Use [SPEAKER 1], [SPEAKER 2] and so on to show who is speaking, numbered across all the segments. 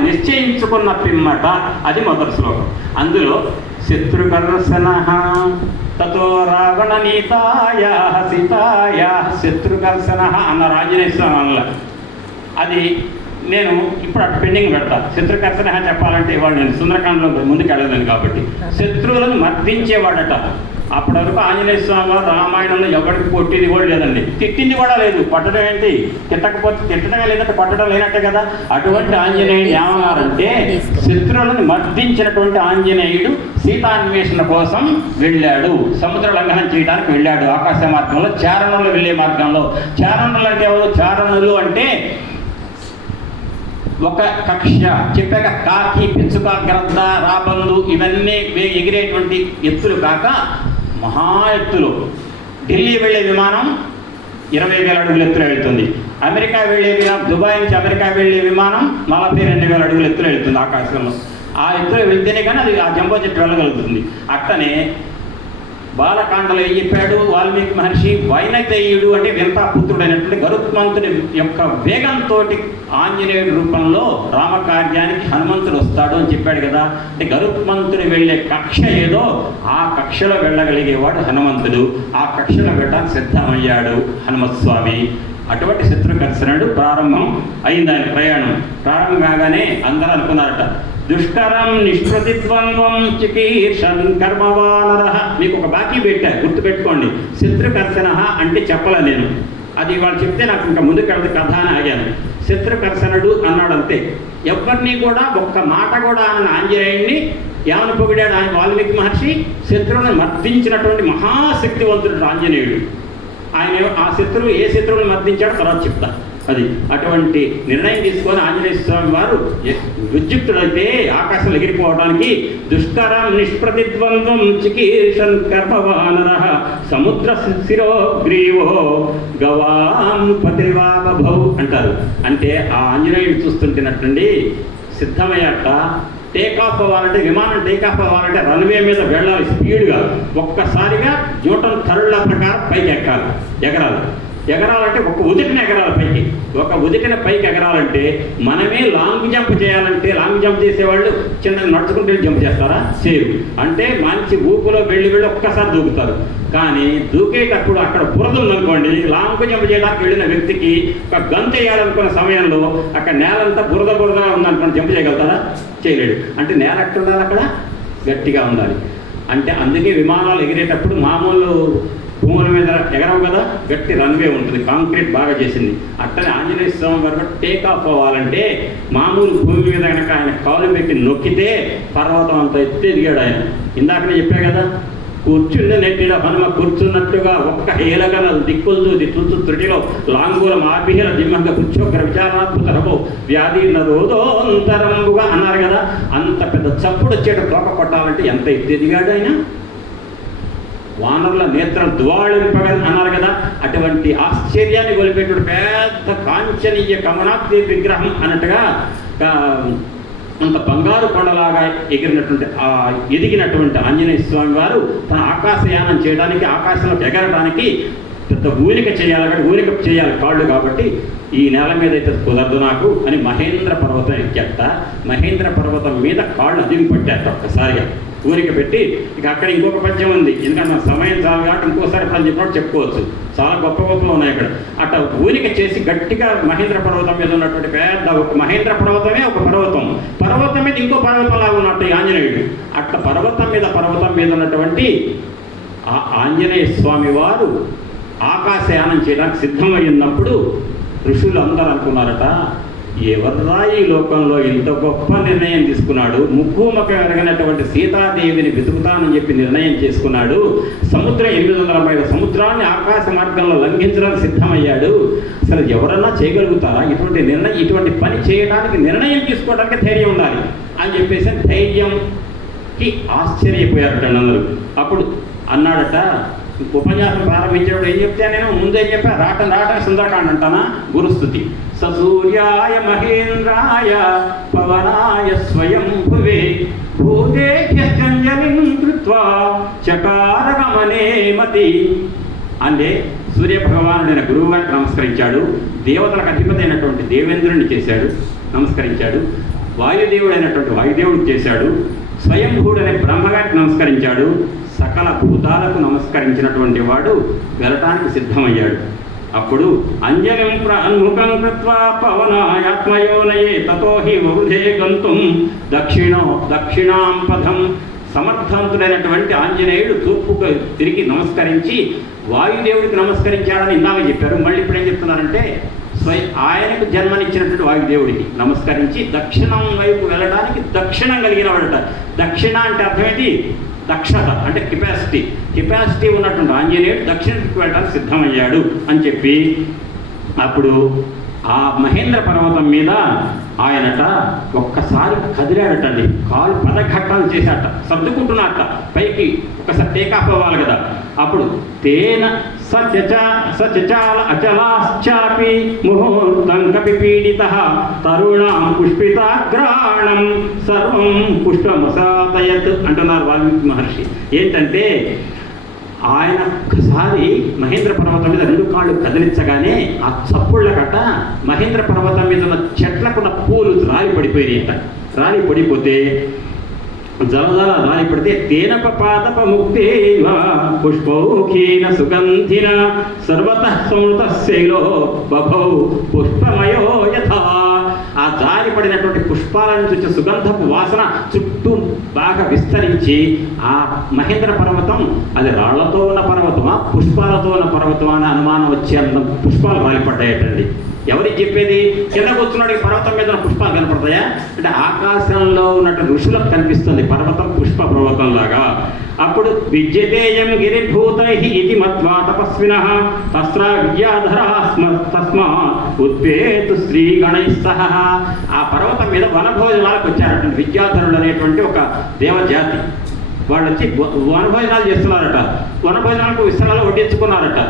[SPEAKER 1] నిశ్చయించుకున్న పిమ్మట. అది మొదటి శ్లోకం. అందులో శత్రుకర్షణ తతో రావణ నీతాయ సీతాయ శత్రుకర్షణ అన్న రాజనేశ్వరంలో అది నేను ఇప్పుడు అటు పెండింగ్ పెడతా. శత్రుకర్షణ చెప్పాలంటే వాళ్ళు నేను సుందరకాండలో ముందుకు వెళ్ళలేను కాబట్టి. శత్రువులను మర్దించేవాడట. అప్పటి వరకు ఆంజనేయ స్వామి వారు రామాయణంలో ఎవరికి కొట్టింది కూడా లేదండి. తిట్టింది కూడా లేదు. పట్టడం ఏంటి? తిట్టకపోతే తిట్టడమే లేదంటే పట్టడం లేనట్టే కదా. అటువంటి ఆంజనేయుడు ఏమన్నారంటే శత్రువులను మర్దించినటువంటి ఆంజనేయుడు సీతాన్వేషణ కోసం వెళ్ళాడు. సముద్ర లంఘనం చేయడానికి వెళ్ళాడు. ఆకాశ మార్గంలో చారణులు వెళ్ళే మార్గంలో. చారణులు అంటే ఎవరు? చారణులు అంటే ఒక కక్ష చెప్పాక కాకి పిచ్చుక గ్రద్ద రాబందు ఇవన్నీ ఎగిరేటువంటి ఎత్తులు కాక మహా ఎత్తులు. ఢిల్లీ వెళ్ళే విమానం ఇరవై వేల అడుగుల ఎత్తులో వెళ్తుంది. అమెరికా వెళ్ళే విమానం దుబాయ్ నుంచి అమెరికా వెళ్ళే విమానం నలభై రెండు వేల అడుగుల ఎత్తులో వెళ్తుంది ఆకాశంలో. ఆ ఎత్తులో వెళ్తేనే కానీ అది ఆ జంబో చెట్టు వెళ్ళగలుగుతుంది. అట్లనే బాలకాండలు చెప్పాడు వాల్మీకి మహర్షి వైనతేయుడు అంటే వింతాపుత్రుడైనటువంటి గరుత్మంతుడి యొక్క వేగంతో ఆంజనేయుడి రూపంలో రామకార్యానికి హనుమంతుడు వస్తాడు అని చెప్పాడు కదా. అంటే గరుత్మంతుడు వెళ్ళే కక్ష ఏదో ఆ కక్షలో వెళ్ళగలిగేవాడు హనుమంతుడు. ఆ కక్షలో వెళ్ళడానికి సిద్ధమయ్యాడు హనుమత్స్వామి. అటువంటి శత్రుకర్షణుడు ప్రారంభం అయింది ప్రయాణం. ప్రారంభం కాగానే అందరూ అనుకున్నారట దుష్కరం నిష్ప్రతిద్వంద్వం చికీర్షన్ కర్మవానర. మీకు ఒక బాకీ పెట్టా గుర్తుపెట్టుకోండి. శత్రుకర్షణ అంటే చెప్పలే నేను. అది వాళ్ళు చెప్తే నాకు ఇంకా ముందు వెళ్ళదు కథ అని ఆగాను. శత్రుకర్షణుడు అన్నాడు అంతే ఎవరిని కూడా ఒక్క మాట కూడా ఆయన ఆంజనేయుడిని ఏమని పొగిడాడు ఆయన వాల్మీకి మహర్షి శత్రువుని మర్దించినటువంటి మహాశక్తివంతుడు ఆంజనేయుడు. ఆయన ఆ శత్రువు ఏ శత్రువుని మర్దించాడో తర్వాత చెప్తా. అది అటువంటి నిర్ణయం తీసుకొని ఆంజనేయ స్వామి వారు ఎ- ఉద్యుక్తుడైతే ఆకాశంలో ఎగిరిపోవడానికి దుష్కరం నిష్ప్రతిద్వంద్వం చికీర్షన్ కర్మవానర సముద్ర శిరో గ్రీవో గవాం పతిరివాభౌ అంటారు. అంటే ఆ ఆంజనేయుడు చూస్తుంటున్నట్టండి సిద్ధమయ్యాక టేక్ ఆఫ్ అవ్వాలంటే విమానం టేక్ ఆఫ్ అవ్వాలంటే రన్వే మీద వెళ్ళాలి స్పీడ్గా ఒక్కసారిగా న్యూటన్ థర్డ్ల ప్రకారం పైకి ఎక్కాలి ఎగరాలి. ఎగరాలంటే ఒక ఉదిటిన ఎగరాల పైకి. ఒక ఉదిటిన పైకి ఎగరాలంటే మనమే లాంగ్ జంప్ చేయాలంటే లాంగ్ జంప్ చేసేవాళ్ళు చిన్న నడుచుకుంటే జంప్ చేస్తారా? సేవ్ అంటే మంచి ఊపులో వెళ్ళి వెళ్ళి ఒక్కసారి దూకుతారు. కానీ దూకేటప్పుడు అక్కడ బురద ఉందనుకోండి లాంగ్ జంప్ చేయడానికి వెళ్ళిన వ్యక్తికి ఒక గంత వేయాలనుకున్న సమయంలో అక్కడ నేలంతా బురద బురద ఉందనుకోండి జంప్ చేయగలుగుతారా? చేయలేడు. అంటే నేల ఎక్కడ ఉండాలి అక్కడ? గట్టిగా ఉండాలి. అంటే అందుకే విమానాలు ఎగిరేటప్పుడు మామూలు భూముల మీద ఎగరవు కదా గట్టి రన్వే ఉంటుంది. కాంక్రీట్ బాగా చేసింది. అట్టనే ఆంజనేయ స్వామి వారు టేక్ ఆఫ్ అవ్వాలంటే మామూలు భూమి మీద కనుక ఆయన కాలు పెట్టి నొక్కితే పర్వతం అంత ఎత్తి ఎదిగాడు ఆయన. ఇందాక నేను చెప్పా కదా కూర్చుండి నెట్టిడ హనుమ కూర్చున్నట్టుగా ఒక్క హేలగన దిక్కులు చూసి తుత్తు త్రుటిలో లాంగూలం మాపిహల దిమ్మంగా కూర్చోకర విచారాత్మక రభో వ్యాధి రోదోంతరంబుగా అన్నారు కదా అంత పెద్ద చప్పుడు వచ్చేట తోక కొట్టాలంటే ఎంత ఎత్తి ఎదిగాడు ఆయన? వానరుల నేత్రం దువాళింపగా అన్నారు కదా అటువంటి ఆశ్చర్యాన్ని గొలిపేటువంటి పెద్ద కాంచనీయ కమనాక్తి విగ్రహం అన్నట్టుగా అంత బంగారు కొండలాగా ఎగిరినటువంటి ఆ ఎదిగినటువంటి ఆంజనేయ స్వామి వారు తన ఆకాశయానం చేయడానికి ఆకాశంలో ఎగరడానికి పెద్ద ఊరిక చేయాలి కాబట్టి ఊరిక చేయాలి కాళ్ళు కాబట్టి ఈ నేల మీద అయితే కుదరదు నాకు అని మహేంద్ర పర్వతం ఎక్కేట మహేంద్ర పర్వతం మీద కాళ్ళు అదిగి పట్టారు ఒక్కసారిగా. ఊరిక పెట్టి ఇక అక్కడ ఇంకొక పద్యం ఉంది. ఎందుకంటే సమయం చాలు కాబట్టి ఇంకోసారి పని చెప్పినట్టు చెప్పుకోవచ్చు. చాలా గొప్ప గొప్పలు ఉన్నాయి అక్కడ. అట్లా ఊరిక చేసి గట్టిగా మహేంద్ర పర్వతం మీద ఉన్నటువంటి పెద్ద ఒక మహేంద్ర పర్వతమే ఒక పర్వతం. పర్వతం మీద ఇంకో పర్వతంలాగా ఉన్నట్టు ఈ ఆంజనేయుడు. అట్లా పర్వతం మీద పర్వతం మీద ఉన్నటువంటి ఆ ఆంజనేయ స్వామి వారు ఆకాశయానం చేయడానికి సిద్ధమయ్యినప్పుడు ఋషులు అందరూ అనుకున్నారట ఎవర్రా ఈ లోకంలో ఇంత గొప్ప నిర్ణయం తీసుకున్నాడు? ముక్కు మొక్క ఎరగనటువంటి సీతాదేవిని వెతుకుతానని చెప్పి నిర్ణయం చేసుకున్నాడు. సముద్రం ఎనిమిది వందల మైళ్ళ సముద్రాన్ని ఆకాశ మార్గంలో లంఘించడానికి సిద్ధమయ్యాడు. అసలు ఎవరన్నా చేయగలుగుతారా? ఇటువంటి నిర్ణయం ఇటువంటి పని చేయడానికి నిర్ణయం తీసుకోవడానికి ధైర్యం ఉండాలి అని చెప్పేసి ధైర్యంకి ఆశ్చర్యపోయారట అందరూ అప్పుడు అన్నాడట ఉపన్యాసం ప్రారంభించేవాడు ఏం చెప్తే నేను? ముందే చెప్పా రాటం రాటం సుందరకాండ అంటానా? గురుస్థుతి. సూర్యాయ మహేంద్రాయ పవనాయ స్వయం భువే భూతేభ్యంజలిం కృత్వా చకారగమనే మతి. అంటే సూర్య భగవానుడైన గురువు గారికి నమస్కరించాడు దేవతలకు అధిపతి అయినటువంటి దేవేంద్రుని చేశాడు నమస్కరించాడు వాయుదేవుడైనటువంటి వాయుదేవుడు చేశాడు స్వయంభూడనే బ్రహ్మగారికి నమస్కరించాడు సకల భూతాలకు నమస్కరించినటువంటి వాడు వెళ్ళటానికి సిద్ధమయ్యాడు. అప్పుడు అంజలిం ప్రాన్ముఖం కృత్వా పవనాయాత్మయోనయే తతో హి వృధే గంతుం దక్షిణో దక్షిణాం పథం. సమర్థవంతుడైనటువంటి ఆంజనేయుడు తూర్పుకు తిరిగి నమస్కరించి వాయుదేవుడికి నమస్కరించాడని ఇందాక చెప్పారు. మళ్ళీ ఇప్పుడు ఏం చెప్తున్నారంటే స్వయం ఆయనకు జన్మనిచ్చినటువంటి వాయుదేవుడికి నమస్కరించి దక్షిణం వైపు వెళ్ళడానికి దక్షిణం కలిగిన వాడట. దక్షిణ అంటే అర్థమేంటి దక్షత అంటే కెపాసిటీ కెపాసిటీ ఉన్నటువంటి ఆంజనేయుడు దక్షిణకి వెళ్ళడానికి సిద్ధమయ్యాడు అని చెప్పి అప్పుడు ఆ మహేంద్ర పర్వతం మీద ఆయనట ఒక్కసారి కదిలాడటండి. కాలు పద పదఘట్టాలు చేసేట సర్దుకుంటున్నట్ట పైకి ఒకసారి టేకాఫ్ అవ్వాలి కదా. అప్పుడు తేన సచచ సచచాల అచలాశ్చాపి ముహూర్తం కపి పీడిత తరుణాం పుష్పితాగ్రాణం సర్వం పుష్పమసాతయత్ అంటున్నారు వాల్మీకి మహర్షి. ఏంటంటే ఆయన ఒక్కసారి మహేంద్ర పర్వతం మీద రెండు కాళ్ళు కదిలించగానే ఆ చప్పుళ్ళ కట్ట మహేంద్ర పర్వతం మీద ఉన్న చెట్లకున్న పూలు రాలి పడిపోయినాయంట. రాలి పడిపోతే జలజల రాలి పడితే తేనప పాదప ముక్తేవ పుష్పౌఖీన సుగంధిన సర్వత సంవృత శైలో బభౌ పుష్పమయో యథా. ఆ జారి పడినటువంటి పుష్పాల నుంచి వచ్చే సుగంధపు వాసన చుట్టూ బాగా విస్తరించి ఆ మహేంద్ర పర్వతం అది రాళ్ళతో ఉన్న పర్వతమా పుష్పాలతో ఉన్న పర్వతమా అని అనుమానం వచ్చే అంత పుష్పాలు రాలిపడ్డాయటండి. ఎవరికి చెప్పేది? కింద కూర్చున్నాడు పర్వతం మీద పుష్పాలు కనపడతాయా? అంటే ఆకాశంలో ఉన్నట్టు ఋషులకు కనిపిస్తుంది పర్వతం పుష్ప పర్వతం లాగా అప్పుడు విద్యతేయం గిరిభూతై ఇది మత్వా తపస్విన తస్ర విద్యాధర తస్మా ఉత్పేతు శ్రీ గణై సహ. ఆ పర్వతం మీద వనభోజనాలకు వచ్చారట. విద్యాధరుడు అనేటువంటి ఒక దేవజాతి. వాళ్ళు వచ్చి వనభోజనాలు చేస్తున్నారట. వనభోజనాలకు విశ్రాలు వడ్డించుకున్నారట.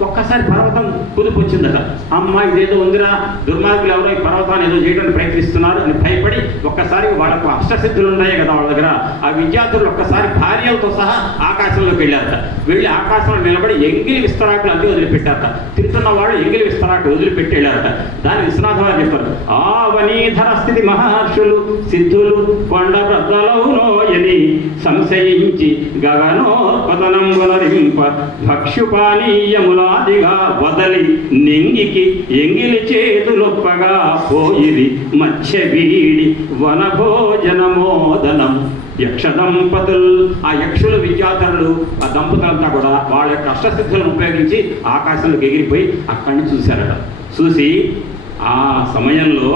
[SPEAKER 1] ఒక్కసారి పర్వతం కుదుపు వచ్చిందట అమ్మ ఇదేదో ఉందిరా. దుర్మార్గులు ఎవరో ఈ పర్వతాన్ని ఏదో చేయడానికి ప్రయత్నిస్తున్నారు అని భయపడి ఒక్కసారి వాళ్ళకు అష్టసిద్ధులు ఉన్నాయి కదా వాళ్ళ దగ్గర. ఆ విద్యార్థులు ఒక్కసారి భార్యలతో సహా ఆకాశంలోకి వెళ్ళారట. వెళ్ళి ఆకాశంలో నిలబడి ఎంగిలి విస్తరాకులు అన్నీ వదిలిపెట్టారట. తింటున్న వాళ్ళు ఎంగిలి విస్తరాకులు వదిలిపెట్టి వెళ్ళారట. దాని విశ్వనాథ వారు చెప్పారు. ఆ వనీధర స్థితి మహర్షులు సిద్ధులు కొండ ప్రద్దలవునోయని సంశయించి గగనోత్పతనం వలరింప భక్ష్యుపానీయములాదిగా వదలి నింగికి ఎంగిలి చేతులొప్పగా పోయిది మత్స్య వీడి వనభోజనమోదనం. యక్ష దంపతులు ఆ యక్షుల విద్యాధరులు ఆ దంపతులంతా కూడా వాళ్ళ యొక్క అష్టసిద్ధులను ఉపయోగించి ఆకాశంలోకి ఎగిరిపోయి అక్కడిని చూశారట. చూసి ఆ సమయంలో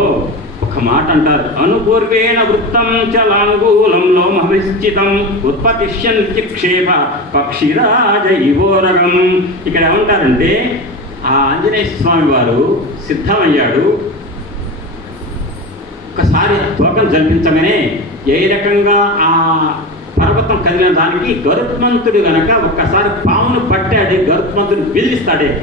[SPEAKER 1] ఒక మాట అంటారు. అనుపూర్వేణ వృత్తం చలాంగూలంలో మహిశ్చితం ఉత్పతిష్యంతి క్షేప పక్షిరాజ ఇవోరగం ఇక్కడ ఏమంటారంటే ఆ ఆంజనేయ స్వామి వారు సిద్ధమయ్యాడు. ఒకసారి తోకం జల్పించగానే ఏ రకంగా ఆ పర్వతం కదిలిన దానికి గరుత్మంతుడు గనక ఒక్కసారి పామును పట్టాడే గరుత్మంతుడు బెదిరిస్తాడే